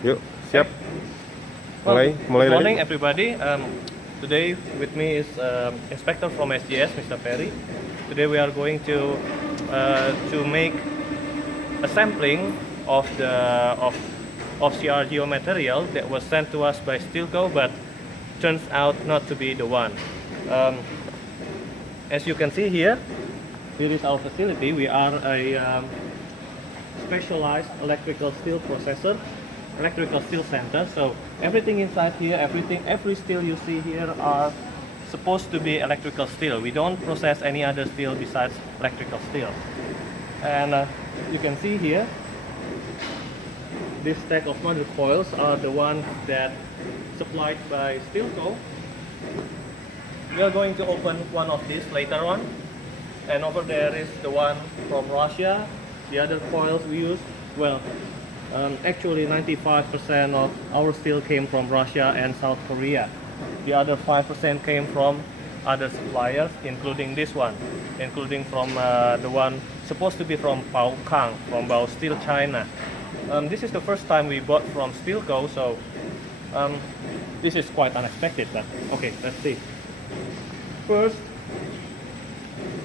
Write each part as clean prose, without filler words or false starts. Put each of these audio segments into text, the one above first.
Yuk, siap. Well, Mulai good morning, dari. everybody. Today with me is inspector from SGS, Mr. Ferry. Today we are going to make a sampling of the of CRGO material that was sent to us by Stilco, but turns out not to be the one. As you can see here, here is our facility. We are a specialized electrical steel processor, electrical steel center. So everything inside here, every steel you see here are supposed to be electrical steel. We don't process any other steel besides electrical steel. And you can see here, this stack of mother coils are the ones that supplied by Stilco. We are going to open one of these later on. And over there is the one from Russia. The other coils we use, well, actually 95% of our steel came from Russia and South Korea. The other 5% came from other suppliers, including this one, including from the one supposed to be from Baokang, from Baosteel, China. This is the first time we bought from Stilco, so this is quite unexpected, but okay, let's see. First,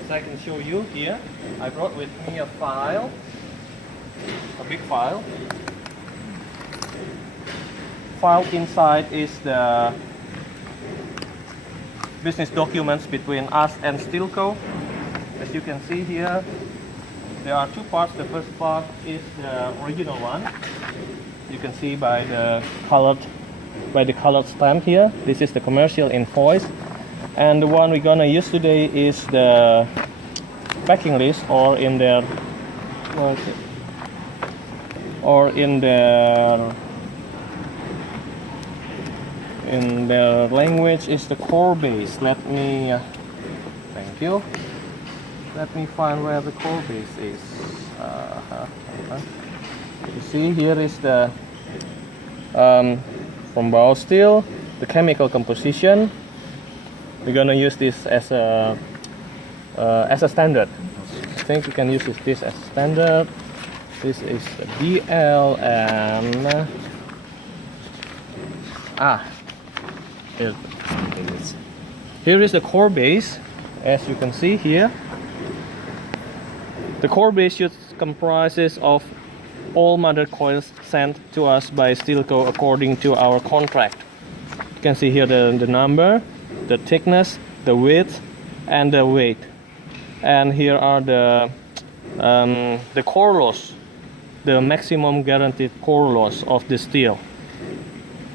I can show you here, I brought with me a file, a big file. File inside is the business documents between us and Stilco. As you can see here, there are two parts. The first part is the original one. You can see by the colored stamp here. This is the commercial invoice. And the one we're gonna use today is the packing list, or in their language is the core base. Let me thank you. Let me find where the core base is. You see, here is the from Baosteel, the chemical composition. We're gonna use this as a standard. I think we can use this as a standard. This is the DL and here is the core base. As you can see here, the core base comprises of all mother coils sent to us by Stilco according to our contract. You can see here the number, the thickness, the width, and the weight. And here are the core loss, the maximum guaranteed core loss of the steel.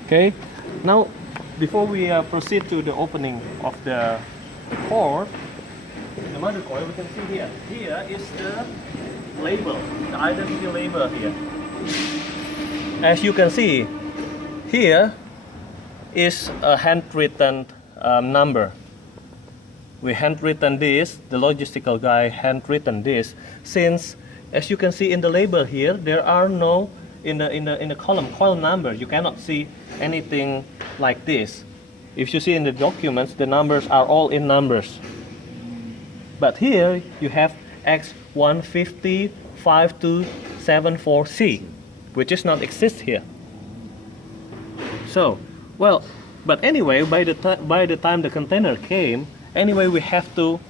Okay, now before we proceed to the opening of the core, the mother coil, we can see here. Here is the label, the identity label here. As you can see, here is a handwritten number. We handwritten this, the logistical guy handwritten this, since as you can see in the label here, there are no in the column coil number. You cannot see anything like this. If you see in the documents, the numbers are all in numbers. But here you have X1505274C, which does not exist here. So, well, but anyway, by the time the container came, anyway we have to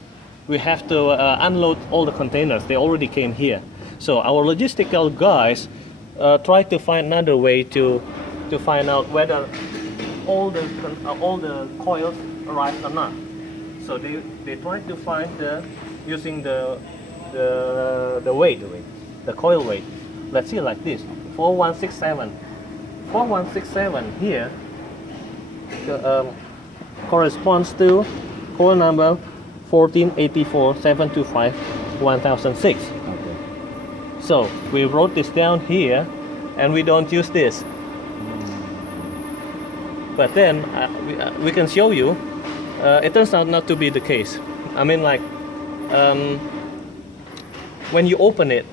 unload all the containers. They already came here. So our logistical guys tried to find another way to find out whether all the coils arrived or not. So they tried to find using the weight, the coil weight. Let's see like this, 4167. 4167 here corresponds to coil number 1484725-1006. Okay. So we wrote this down here, and we don't use this. But then we can show you. It turns out not to be the case. I mean, like when you open it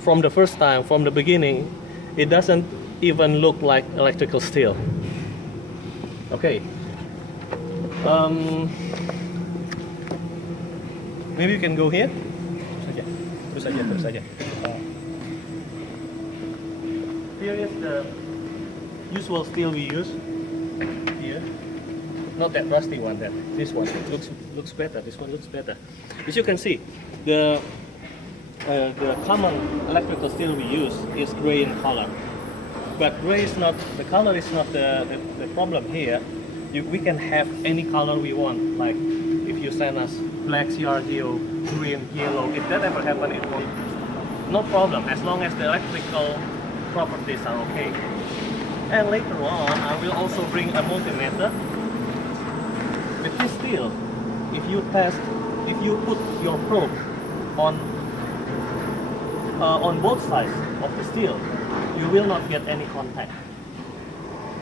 from the first time, from the beginning, it doesn't even look like electrical steel. Okay. Maybe you can go here. Terus saja. here is the usual steel we use here. Not that rusty one. This one looks better. This one looks better. As you can see, the common electrical steel we use is gray in color. But gray is not, the color is not the problem here. We can have any color we want. Like if you send us black CRGO, green, yellow, if that ever happen, it won't, no problem, as long as the electrical properties are okay. And later on, I will also bring a multimeter. With this steel, if you put your probe on both sides of the steel, you will not get any contact.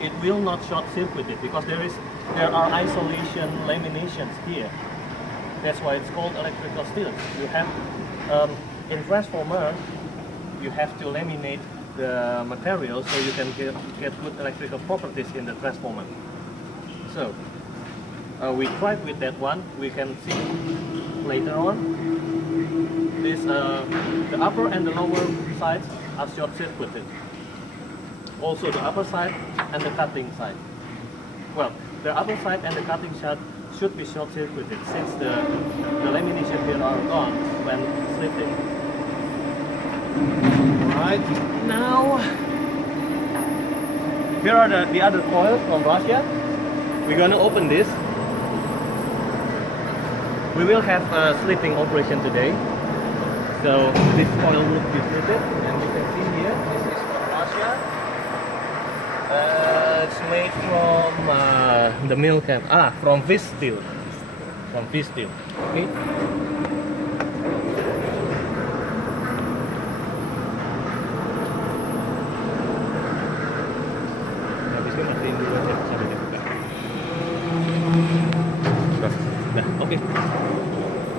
It will not short circuit it because there are isolation laminations here. That's why it's called electrical steel. You have in transformer, you have to laminate the material so you can get good electrical properties in the transformer. So we tried with that one. We can see later on. This the upper and the lower sides are short circuited. Also the upper side and the cutting side. Well, the upper side and the cutting side should be short circuited since the lamination here are gone when slitting. Right now, here are the other coils from Russia. We're gonna open this. We will have a slitting operation today. So this coil will be slitted, and you can see here, this is from Russia. It's made from the milk and from fish steel. From fish steel. Okay.